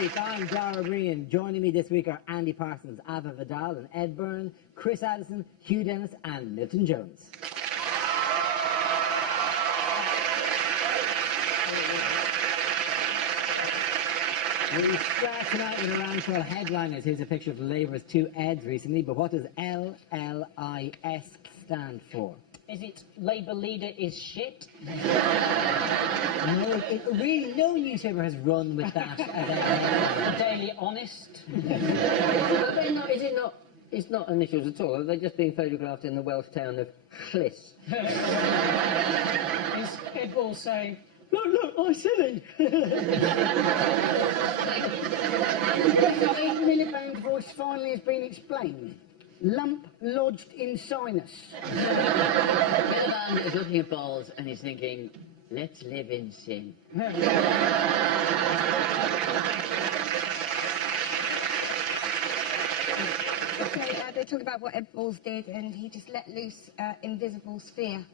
week, I'm Dara Breen. Joining me this week are Andy Parsons, Ava Vidal and Ed Byrne, Chris Addison, Hugh Dennis and Milton Jones. We start tonight with a round called Headliners. Here's a picture of Labour's two Eds recently, but what does LLIS stand for? Is it Labour leader is shit? No, really, no newspaper has run with that. Daily Honest? It's not initials at all. They're just being photographed in the Welsh town of Llys. Is Ed Ball saying, Look, I'm silly. Miliband's voice finally has been explained. Lump lodged in sinus. Miliband is looking at balls and he's thinking, let's live in sin. They talk about what Ed Balls did, and he just let loose invisible sphere.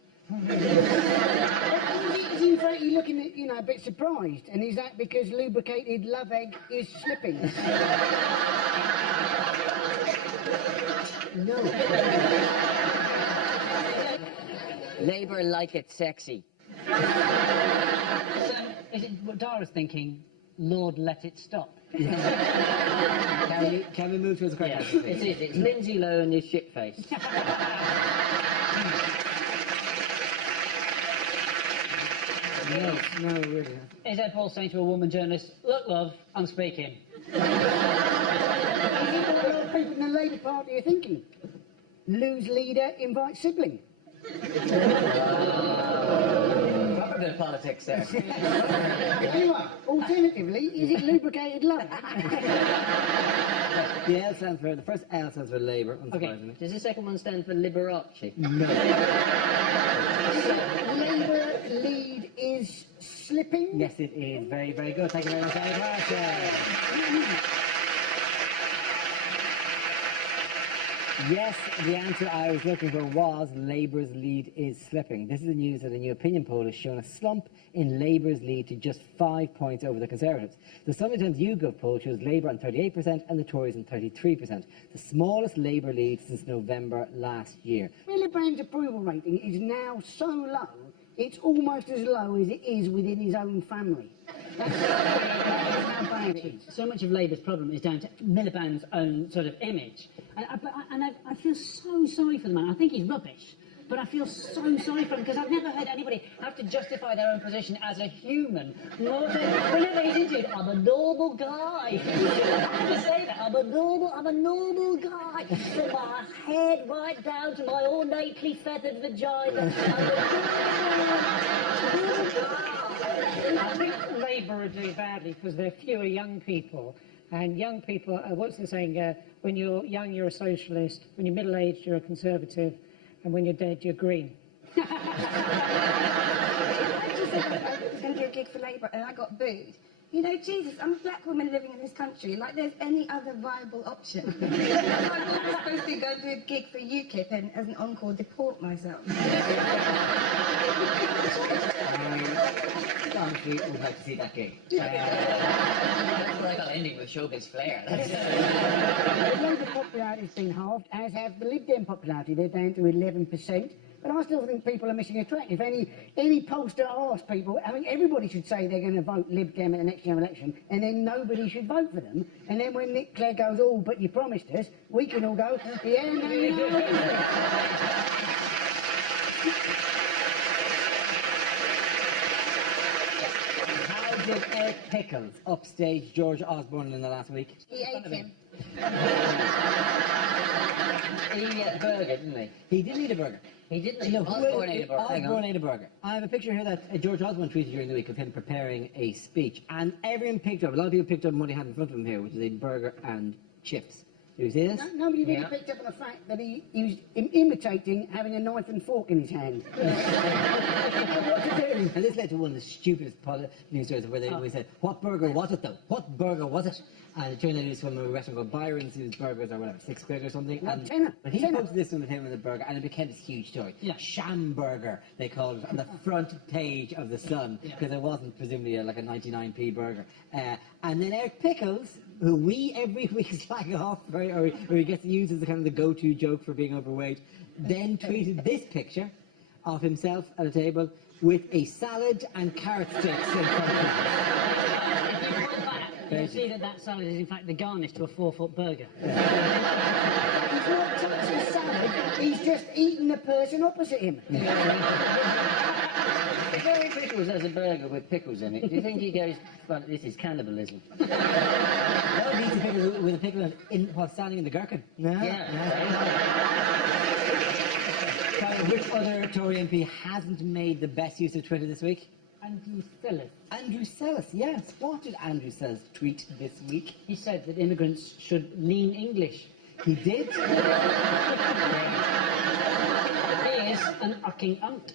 Is in fact you looking at, a bit surprised? And is that because lubricated love egg is slipping? No. Labour like it sexy. is it what Dara's thinking, Lord let it stop? Can we move to the correct answer, please? It is. It's Lindsay Lohan is shit-faced. No, really. Is Ed Ball saying to a woman journalist, look, love, I'm speaking? Is it what a lot of people in the Labour Party are thinking? Lose leader, invite sibling. Proper bit of politics there. Anyway, alternatively, is it lubricated love? The L stands for, the first L stands for Labour, unsurprisingly. Okay. Does the second one stand for Liberace? No. Labour lead is slipping? Yes, it is. Very, very good. Thank you very much, Andy Parsons. Yes, the answer I was looking for was Labour's lead is slipping. This is the news that a new opinion poll has shown a slump in Labour's lead to just 5 points over the Conservatives. The Sunday Times YouGov poll shows Labour on 38% and the Tories on 33%, the smallest Labour lead since November last year. Miliband's approval rating is now so low, it's almost as low as it is within his own family. That's how bad it is. So much of Labour's problem is down to Miliband's own sort of image. And I feel so sorry for the man. I think he's rubbish, but I feel so sorry for him because I've never heard anybody have to justify their own position as a human. Whenever he's interviewed, I'm a normal guy. I have to say that. I'm a normal guy. From my head right down to my ornately feathered vagina. I think Labour are doing badly because there are fewer young people. And young people, what's the saying? When you're young, you're a socialist. When you're middle-aged, you're a conservative. And when you're dead, you're green. I just said I was going to do a gig for Labour and I got booed. You know, Jesus, I'm a black woman living in this country. Like, there's any other viable option. I was supposed to go do a gig for UKIP and, as an encore, deport myself. Honestly, we'd like to see that gig. That's where I got ending with showbiz flair. Labour popularity's been halved, as have the Lib Dem popularity. They're down to 11%. But I still think people are missing a track. If any pollster asks people, I think everybody should say they're going to vote Lib Dem at the next general election, and then nobody should vote for them. And then when Nick Clegg goes, oh, but you promised us, we can all go, yeah, no. How did Ed Pickles upstage George Osborne in the last week? He ate him. He ate a burger, didn't he? He didn't eat a burger. He didn't. No, Osborne ate a burger. Hang Osborne on. ate a burger. I have a picture here that George Osborne tweeted during the week of him preparing a speech, and everyone picked up, a lot of people picked up what he had in front of him here, which is a burger and chips. Do you see this? Nobody really picked up on the fact that he was imitating having a knife and fork in his hand. What to do? And this led to one of the stupidest news stories where we said, what burger was it though? What burger was it? And it turned out it was from a restaurant called Byrne, whose burgers are whatever, £6 or something. But he posted this on him with the burger, and it became this huge story. Yeah. Sham burger, they called it, on the front page of the Sun, because it wasn't presumably like a 99p burger. And then Eric Pickles, who we every week slag off, right, or he gets used as the kind of the go-to joke for being overweight, then tweeted this picture of himself at a table with a salad and carrot sticks in front of him. You see that salad is in fact the garnish to a 4-foot burger. He's not touching salad, he's just eating the person opposite him. If Eric Pickles has a burger with pickles in it, do you think he goes, well, this is cannibalism? No, he eats a pickle with a pickle while standing in the gherkin. Which other Tory MP hasn't made the best use of Twitter this week? Andrew Phillips. Andrew Sellis, yes. What did Andrew Sellis tweet this week? He said that immigrants should lean English. He did. He is an ucking unt.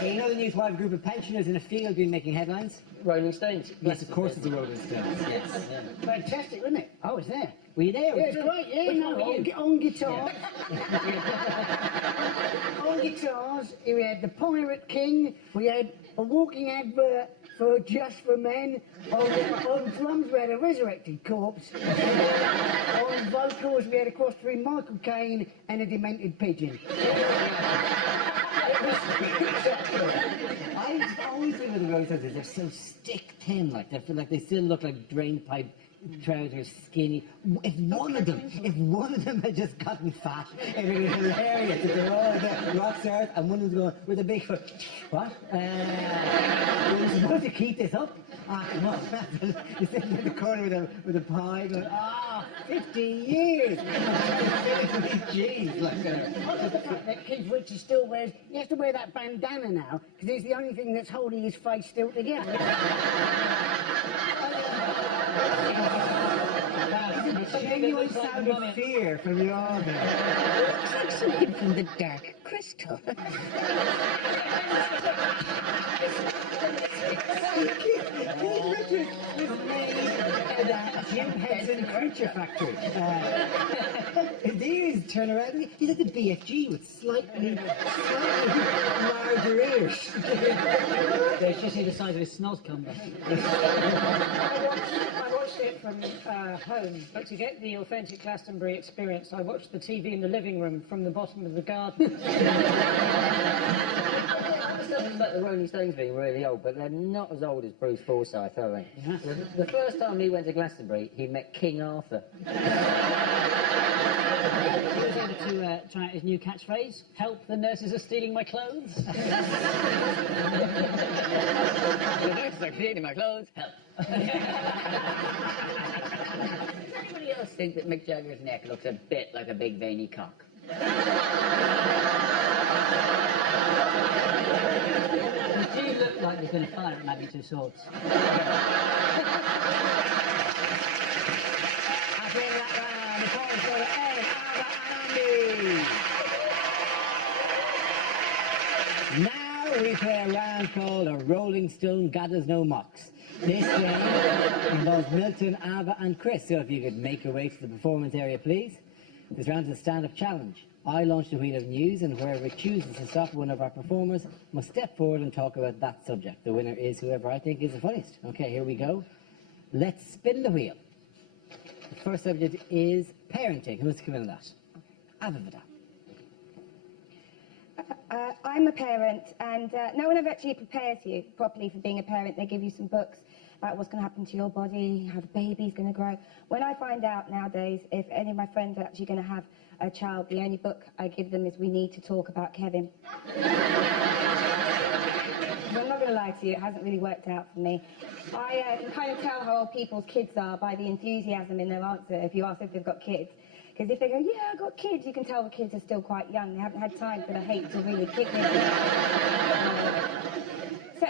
In other news, why have a group of pensioners in a field been making headlines? Rolling Stones. Yes, of course it's the Rolling Stones. Yes. Fantastic, wasn't it? I was there. Were you there? Yeah, it's great, yeah, no, on guitar. On guitars, we had the Pirate King, we had a walking advert for Just for Men, on drums we had a resurrected corpse, on vocals we had a cross between Michael Caine and a demented pigeon. I always think of the Rolling Stones, they're so stick thin, like they still look like drain pipe trousers, skinny. If one of them had just gotten fat, it would be hilarious if they were all the rock stars and one was going with a big foot. What? We're supposed to keep this up? No. You're sitting in the corner with a pie going, 50 years! Jeez, like that Keith Richards still wears, he has to wear that bandana now, because it's the only thing that's holding his face still together. Genuine sound of fear from your arm. Looks like something from the Dark Crystal. Jim Henson Creature Factory. His ears turn around. He's like the BFG with slightly larger ears. They should see the size of his snot comber. I watched it from home, but to get the authentic Glastonbury experience, I watched the TV in the living room from the bottom of the garden. Something about the Rolling Stones being really old, but they're not as old as Bruce Forsyth, are they? The first time he went to Glastonbury, he met King Arthur. He was able to try out his new catchphrase, help, the nurses are stealing my clothes. The nurses are stealing my clothes, help. Anybody else think that Mick Jagger's neck looks a bit like a big veiny cock? You do look like there's been a fire at Magnitude Swords. After that round, the points go to Ed, Alba and Andy. Now we play a round called A Rolling Stone Gathers No Mocks. This game involves Milton, Ava and Chris, so if you could make your way to the performance area, please. This round is a stand-up challenge. I launch the wheel of news, and whoever it chooses to stop, one of our performers must step forward and talk about that subject. The winner is whoever I think is the funniest. Okay, here we go. Let's spin the wheel. The first subject is parenting. Who wants to come in on that? Ava Vidal. I'm a parent, and no one ever actually prepares you properly for being a parent. They give you some books about what's going to happen to your body, how the baby's going to grow. When I find out nowadays if any of my friends are actually going to have a child, the only book I give them is We Need to Talk About Kevin. I'm not going to lie to you, it hasn't really worked out for me. I can kind of tell how old people's kids are by the enthusiasm in their answer if you ask if they've got kids. Because if they go, yeah, I've got kids, you can tell the kids are still quite young. They haven't had time for the hate to really kick in. So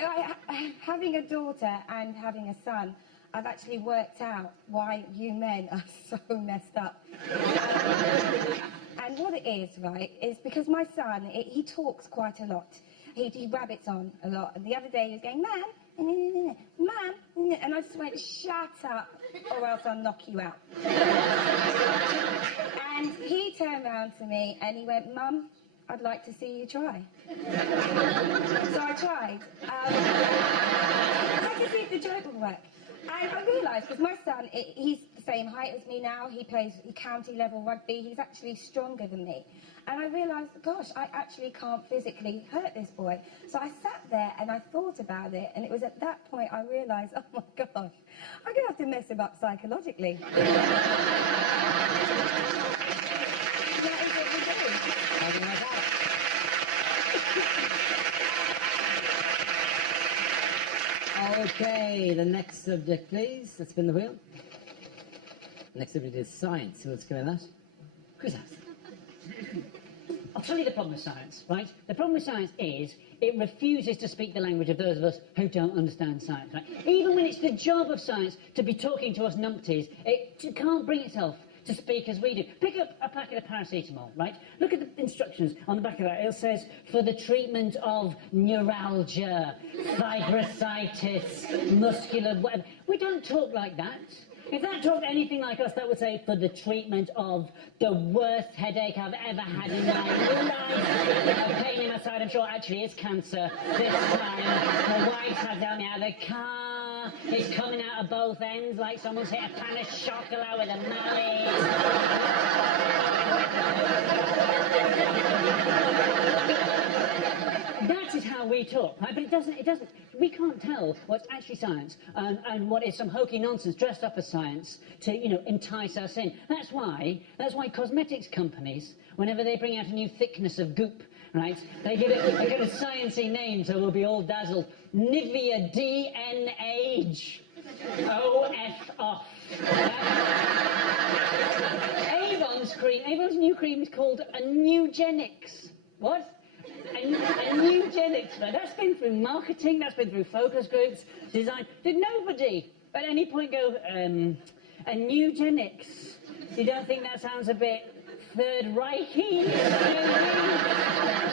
having a daughter and having a son, I've actually worked out why you men are so messed up. And what it is, right, is because my son, he talks quite a lot. He rabbits on a lot. And the other day he was going, Mum, Mum, and I just went, shut up, or else I'll knock you out. And he turned around to me and he went, Mum, I'd like to see you try. So I tried. I had to see if the joke would work. And I realised, because my son, he's the same height as me now, he plays county level rugby, he's actually stronger than me. And I realised, gosh, I actually can't physically hurt this boy. So I sat there and I thought about it, and it was at that point I realised, oh my gosh, I'm going to have to mess him up psychologically. That is what we do. How do you like that? Okay, the next subject, please. Let's spin the wheel. Next subject is science. Who will spin that? Chris has. I'll tell you the problem with science, right? The problem with science is it refuses to speak the language of those of us who don't understand science, right? Even when it's the job of science to be talking to us numpties, it can't bring itself to speak as we do. Pick up a packet of paracetamol, right? Look at the instructions on the back of that. It says, for the treatment of neuralgia, fibrositis, muscular... whatever. We don't talk like that. If that talked anything like us, that would say, for the treatment of the worst headache I've ever had in my life. A pain in my side, I'm sure actually it's cancer this time. My wife had down me out of the car. It's coming out of both ends like someone's hit a pan of chocolate with a mallet. That is how we talk, right? But it doesn't, we can't tell what's actually science and what is some hokey nonsense dressed up as science to, entice us in. That's why cosmetics companies, whenever they bring out a new thickness of goop, right, they give it a sciencey name so we'll be all dazzled. Nivea DN-Age. OF off. Avon's new cream is called a Nugenics. What? A Nugenics, right? That's been through marketing, that's been through focus groups, design. Did nobody at any point go, a Nugenics? You don't think that sounds a bit Third Reichy?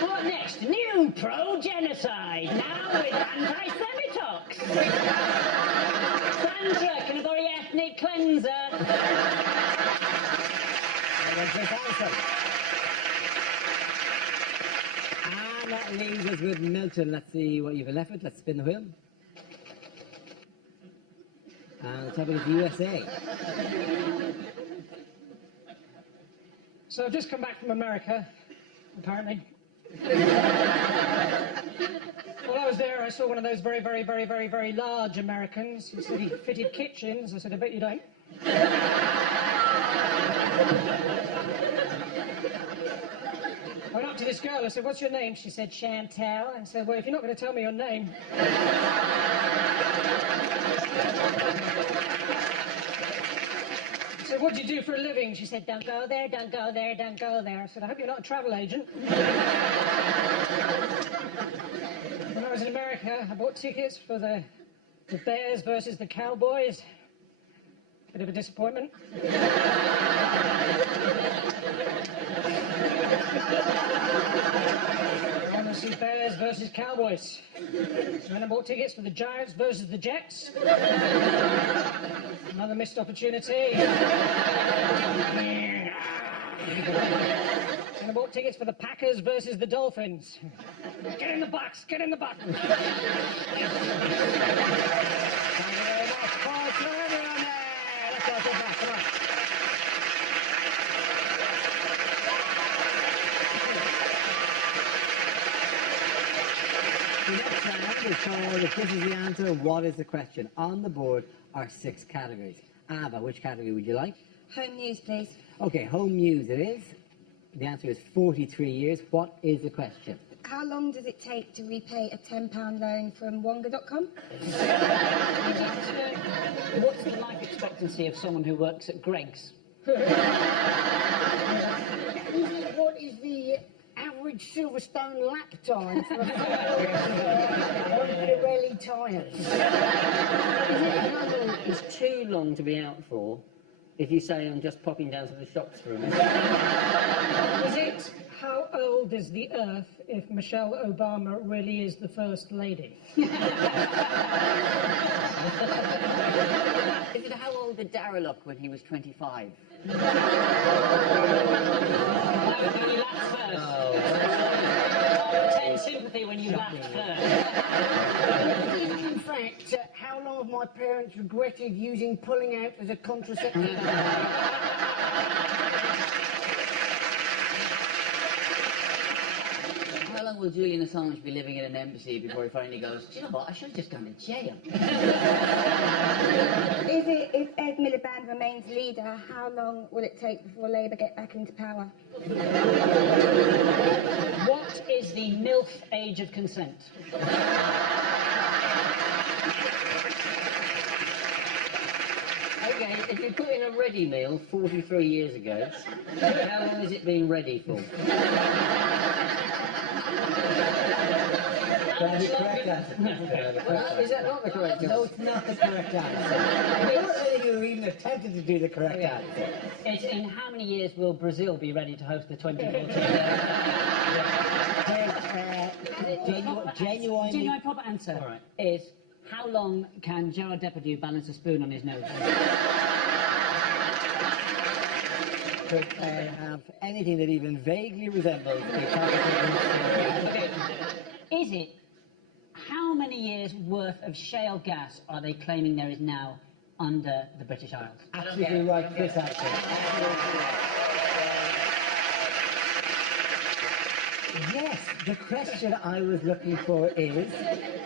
What next? New pro-genocide, now with anti-Semitox. Sandra, category ethnic cleanser. And that leaves us with Milton. Let's see what you've left with. Let's spin the wheel. And the topic is USA. So I've just come back from America, apparently. While I was there, I saw one of those very, very, very, very, very large Americans. He said he fitted kitchens. I said, I bet you don't. I went up to this girl, I said, what's your name? She said, Chantal. I said, well, if you're not going to tell me your name... I said, what do you do for a living? She said, don't go there, don't go there, don't go there. I said, I hope you're not a travel agent. When I was in America, I bought tickets for the Bears versus the Cowboys. Bit of a disappointment. I want to see Bears versus Cowboys. So then I bought tickets for the Giants versus the Jets. Another missed opportunity. And I bought tickets for the Packers versus the Dolphins. Get in the box, get in the box. Thank you very much. Paul, to everyone there. Let's go back, come on. The next round is called If This Is the Answer, What is the Question? On the board are 6 categories. Ava, which category would you like? Home news, please. Okay, home news it is. The answer is 43 years. What is the question? How long does it take to repay a £10 loan from Wonga.com? What's the life expectancy of someone who works at Greggs? What is the average Silverstone lap time for a Pirelli tyre? Is too long to be out for, if you say I'm just popping down to the shops for a minute. Is it how old is the Earth if Michelle Obama really is the First Lady? Is it how old did Darrell look when he was 25? No, when you laughed first. Pretend sympathy when you laughed first. In fact, how long have my parents regretted using pulling out as a contraceptive? How long will Julian Assange be living in an embassy before he finally goes, do you know what, I should have just gone to jail? If Ed Miliband remains leader, how long will it take before Labour get back into power? What is the MILF age of consent? Okay, if you put in a ready meal 43 years ago, how long has it been ready for? That's the correct answer. Is that not the correct answer? No, it's not the correct answer. I'm not saying you even attempted to do the correct answer. It's in how many years will Brazil be ready to host the 2014? Genuinely. Genuine proper answer is how long can Gerard Depardieu balance a spoon on his nose? Could have anything that even vaguely resembles a topic. Okay. Is it how many years worth of shale gas are they claiming there is now under the British Isles? Absolutely right, Chris answer. Yes, the question I was looking for is,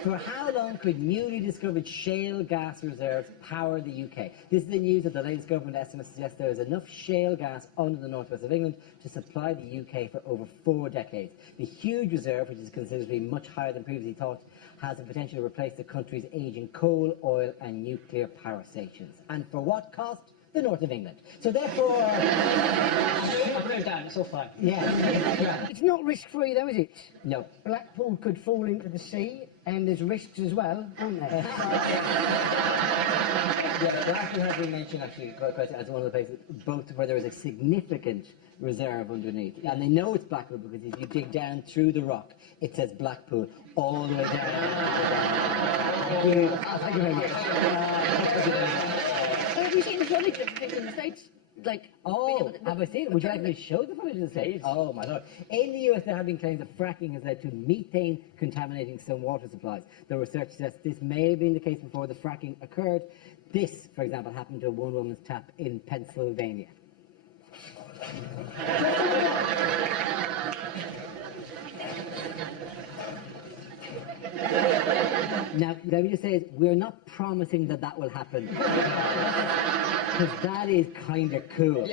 for how long could newly discovered shale gas reserves power the UK? This is the news that the latest government estimates suggest there is enough shale gas under the northwest of England to supply the UK for over 4 decades. The huge reserve, which is considered to be much higher than previously thought, has the potential to replace the country's ageing coal, oil and nuclear power stations. And for what cost? The north of England. So therefore... I've written it down, it's all fine. Yeah. It's not risk-free, though, is it? No. Blackpool could fall into the sea, and there's risks as well, aren't there? Yeah, Blackpool has been mentioned actually quite as one of the places, both where there is a significant reserve underneath. And they know it's Blackpool because if you dig down through the rock, it says Blackpool all the way down. Thank you very much. Have you seen the footage of things in the States? Like, oh, have I seen it? Would you like me to show the footage of the States? Oh, my Lord. In the US, there have been claims that fracking has led to methane contaminating some water supplies. The research suggests this may have been the case before the fracking occurred. This, for example, happened to one woman's tap in Pennsylvania. Now, let me just say, we're not promising that that will happen. Because that is kind of cool.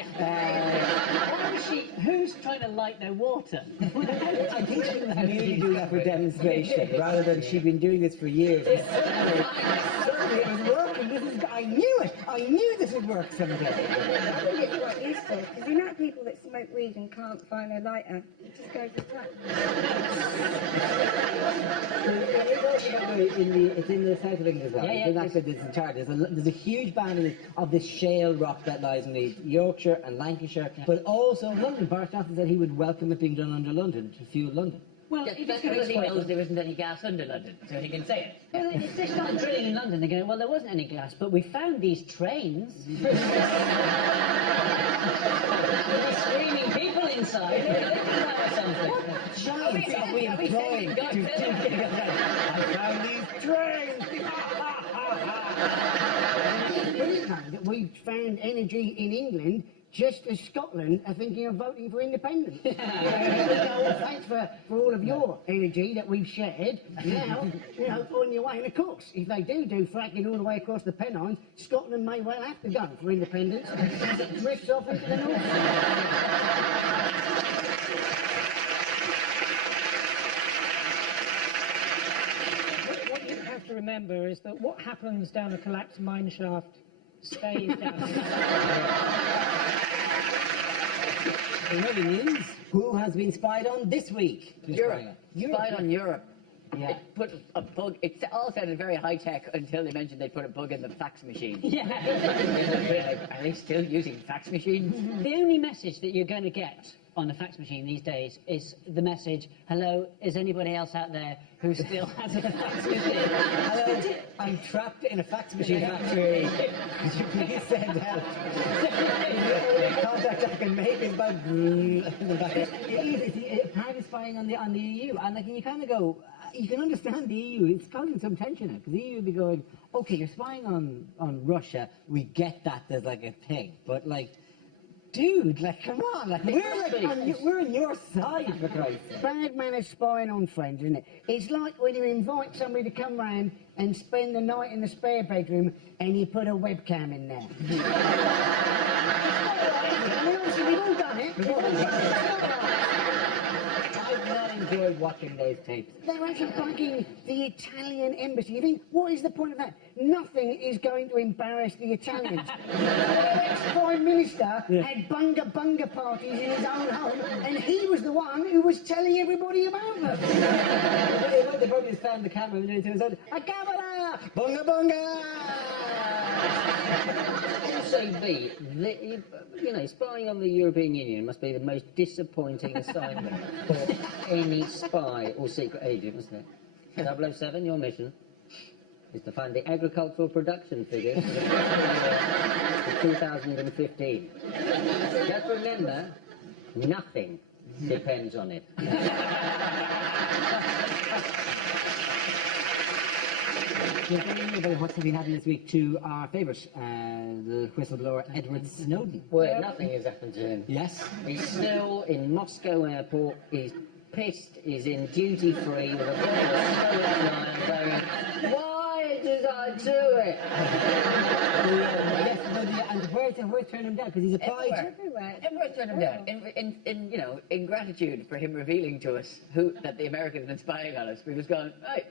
Who's trying to light their water? I think she was really doing that for demonstration, rather than she'd been doing this for years. Certainly it was working. I knew it. I knew this would work someday. I think it's quite useful, because the amount of people that smoke weed and can't find a lighter, it just goes to tap. It's in the south of England as well. Yeah, There's a huge band of this shale rock that lies beneath Yorkshire and Lancashire, but also London. Boris Johnson said he would welcome it being done under London to fuel London. Well, that's it's because he knows there isn't any gas under London, so he can say it. Well, if they start drilling in London, they go, well, there wasn't any gas, but we found these trains. Screaming people inside. Or something. Giants are we employing to I found these trains! That we've found energy in England just as Scotland are thinking of voting for independence. Thanks for all of your energy that we've shared. Now, on your way. And of course, if they do fracking all the way across the Pennines, Scotland may well have to go for independence as it drifts off into the north. What you have to remember is that what happens down a collapsed mine shaft stays down. In other news, who has been spied on this week? Europe. Spied on Europe. Yeah. It put a bug. It all sounded very high tech until they mentioned they put a bug in the fax machine. Yeah. Are they still using fax machines? The only message that you're going to get on the fax machine these days is the message, hello, is anybody else out there who still has a fax machine? Hello, I'm trapped in a fax machine factory. Could you please send help? The contact I can make is about... It's apparently spying on the EU. And like, you kind of go, you can understand the EU. It's causing some tension now. Because the EU would be going, okay, you're spying on Russia. We get that there's like a thing. But like... Dude, like, come on, like, we're on your side, for Christ's sake. Bad manners spying on friends, isn't it? It's like when you invite somebody to come round and spend the night in the spare bedroom and you put a webcam in there. I mean, obviously, we've all done it. I've not enjoyed watching those tapes. They're actually bugging the Italian embassy. You think, what is the point of that? Nothing is going to embarrass the Italians. Their ex-Prime Minister had bunga parties in his own home, and he was the one who was telling everybody about them. They probably just found the camera and they said, "A camera! Bunga bunga!" SAB, you know, spying on the European Union must be the most disappointing assignment for any spy or secret agent, isn't it? 007, your mission is to find the agricultural production figures for 2015. Just remember, nothing depends on it. We're going about what's been happening this week to our favourite, the whistleblower Edward Snowden. Well, nothing has happened to him. Yes. He's still in Moscow airport. He's pissed. He's in duty free with a bottle of smile going, "Why did I do it?" Yes, and where turned him down? Because he's applied. Everywhere turned him down. In you know, in gratitude for him revealing to us that the Americans have been spying on us. We was going, "Hey,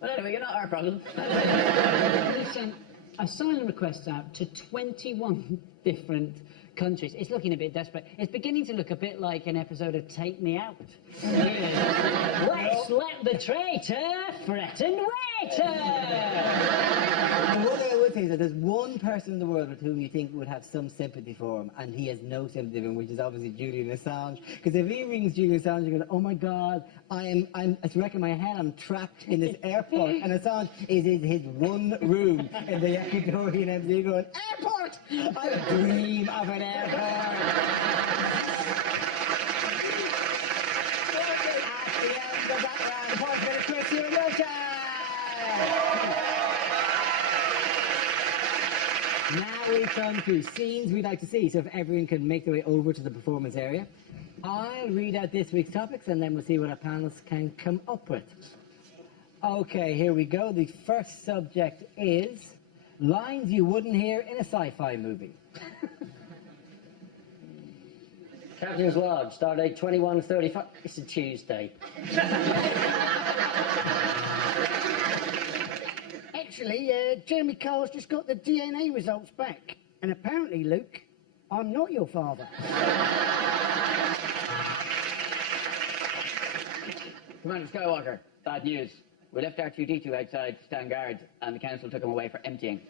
well, anyway, you're not our problem." He sent asylum requests out to 21 different countries. It's looking a bit desperate. It's beginning to look a bit like an episode of Take Me Out. Let's let the traitor threaten waiter! And one thing I would say is that there's one person in the world with whom you think would have some sympathy for him, and he has no sympathy for him, which is obviously Julian Assange. Because if he rings Julian Assange, you're going, "Oh my God, it's wrecking my head, I'm trapped in this airport," and Assange is in his one room in the Ecuadorian embassy going, "Airport! I dream of an airport!" At the end of that round, the point's going to Chris Wilson. Now we come to scenes we'd like to see, so if everyone can make their way over to the performance area. I'll read out this week's topics and then we'll see what our panelists can come up with. Okay, here we go. The first subject is lines you wouldn't hear in a sci-fi movie. Captain's Lodge, stardate 21:35. It's a Tuesday. Actually, Jeremy Carr's just got the DNA results back. And apparently, Luke, I'm not your father. Commander Skywalker, bad news. We left R2-D2 outside to stand guard, and the council took him away for emptying.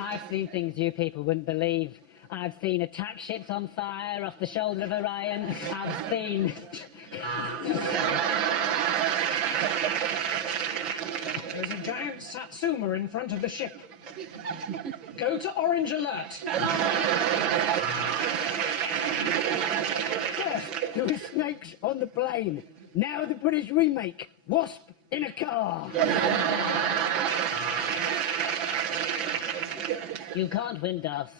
I've seen things you people wouldn't believe. I've seen attack ships on fire off the shoulder of Orion. I've seen... There's a giant Satsuma in front of the ship. Go to orange alert. First, there were snakes on the plane. Now the British remake, Wasp in a car. You can't win, Darth.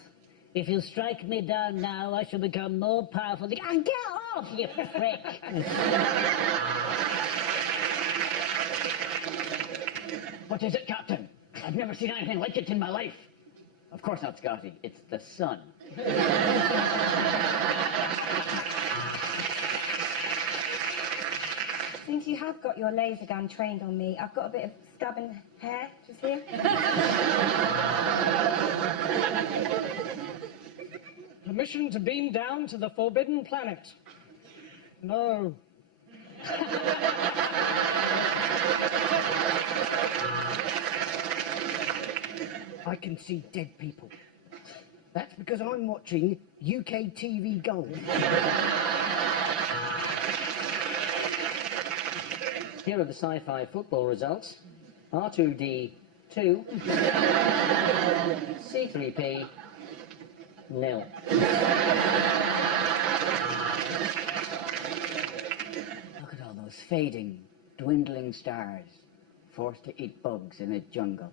If you strike me down now, I shall become more powerful. And get off, you prick! What is it, Captain? I've never seen anything like it in my life. Of course not, Scotty. It's the sun. Since you have got your laser gun trained on me, I've got a bit of stubborn hair just here. Permission to beam down to the Forbidden Planet. No. I can see dead people. That's because I'm watching UK TV Gold. Here are the sci-fi football results. R2D2, C3P, 0. Look at all those fading, dwindling stars, forced to eat bugs in a jungle.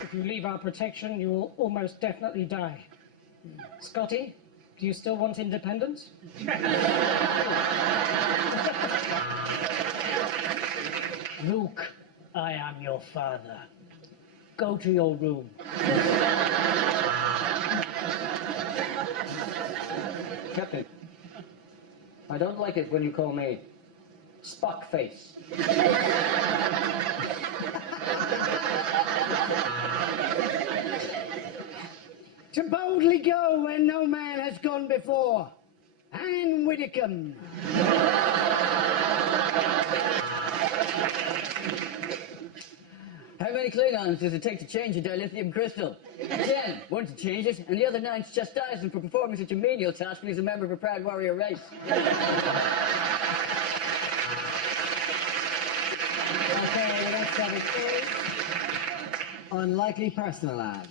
If you leave our protection, you will almost definitely die. Scotty, do you still want independence? Luke, I am your father. Go to your room. Captain, I don't like it when you call me Spock Face. To boldly go where no man has gone before. Anne Widdecombe. How many Klingons does it take to change a dilithium crystal? 10. One to change it, and the other 9 to chastise him for performing such a menial task when he's a member of a proud warrior race. Okay, the next topic is unlikely personal ads.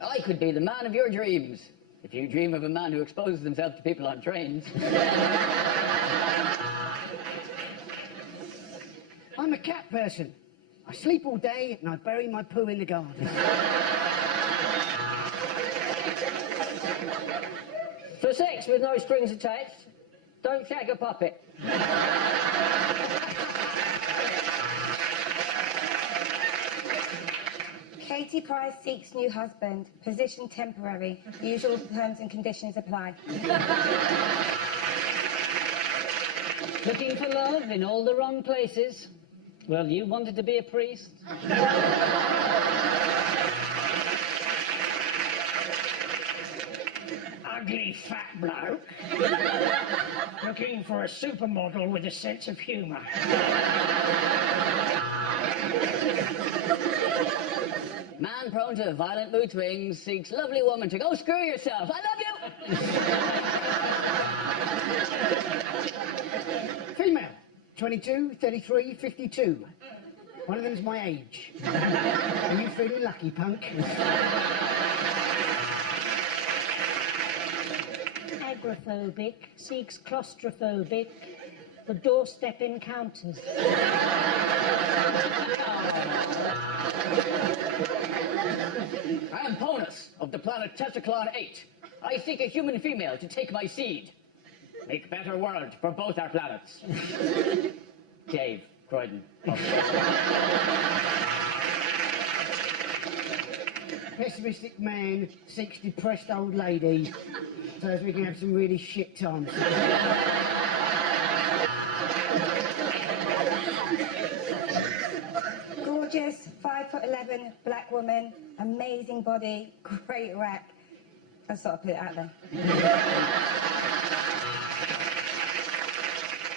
I could be the man of your dreams, if you dream of a man who exposes himself to people on trains. I'm a cat person. I sleep all day and I bury my poo in the garden. For sex with no strings attached, don't shag a puppet. Katie Price seeks new husband. Position temporary. Usual terms and conditions apply. Looking for love in all the wrong places. Well, you wanted to be a priest. Ugly fat bloke. Looking for a supermodel with a sense of humour. Man prone to violent mood swings seeks lovely woman to go screw yourself. I love you! Female. 22, 33, 52. One of them's my age. Are you feeling lucky, punk? Agoraphobic, seeks claustrophobic, for doorstep encounters. I am Ponus of the planet Tessaclon 8. I seek a human female to take my seed. Make better world for both our planets. Dave, Croydon. Pessimistic man seeks depressed old lady so as we can have some really shit times. Gorgeous, 5'11", black woman, amazing body, great rack. I just thought I'd put it out there.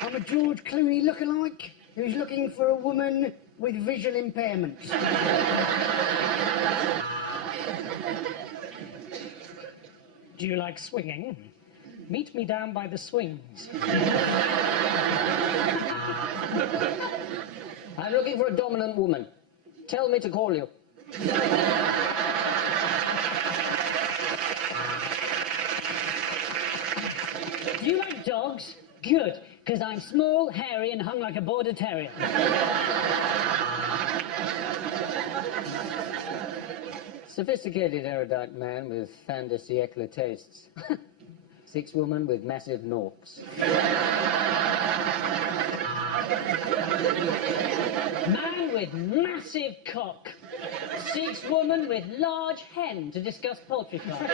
I'm a George Clooney lookalike who's looking for a woman with visual impairments. Do you like swinging? Meet me down by the swings. I'm looking for a dominant woman. Tell me to call you. Do you like dogs? Good, because I'm small, hairy, and hung like a border terrier. Sophisticated, erudite man with fin de siècle tastes. 6 women with massive norks. Man with massive cock. 6 women with large hen to discuss poultry farm.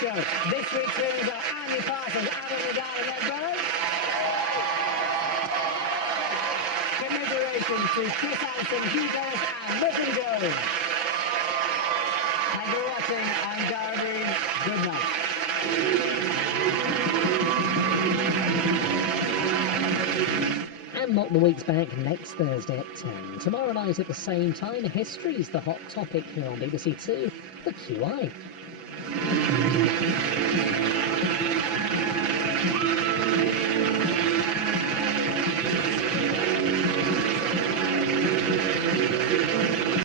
show. This week's winners are Andy Parsons, Adam Vidal and Ed Byrne. Commiserations to Chris Anson, Hugh Dennis and Milton Jones. Thank you for watching. I'm Darren Reed. Good night. And Mock the Week's back next Thursday at 10. Tomorrow night at the same time, history's the hot topic here on BBC Two for QI.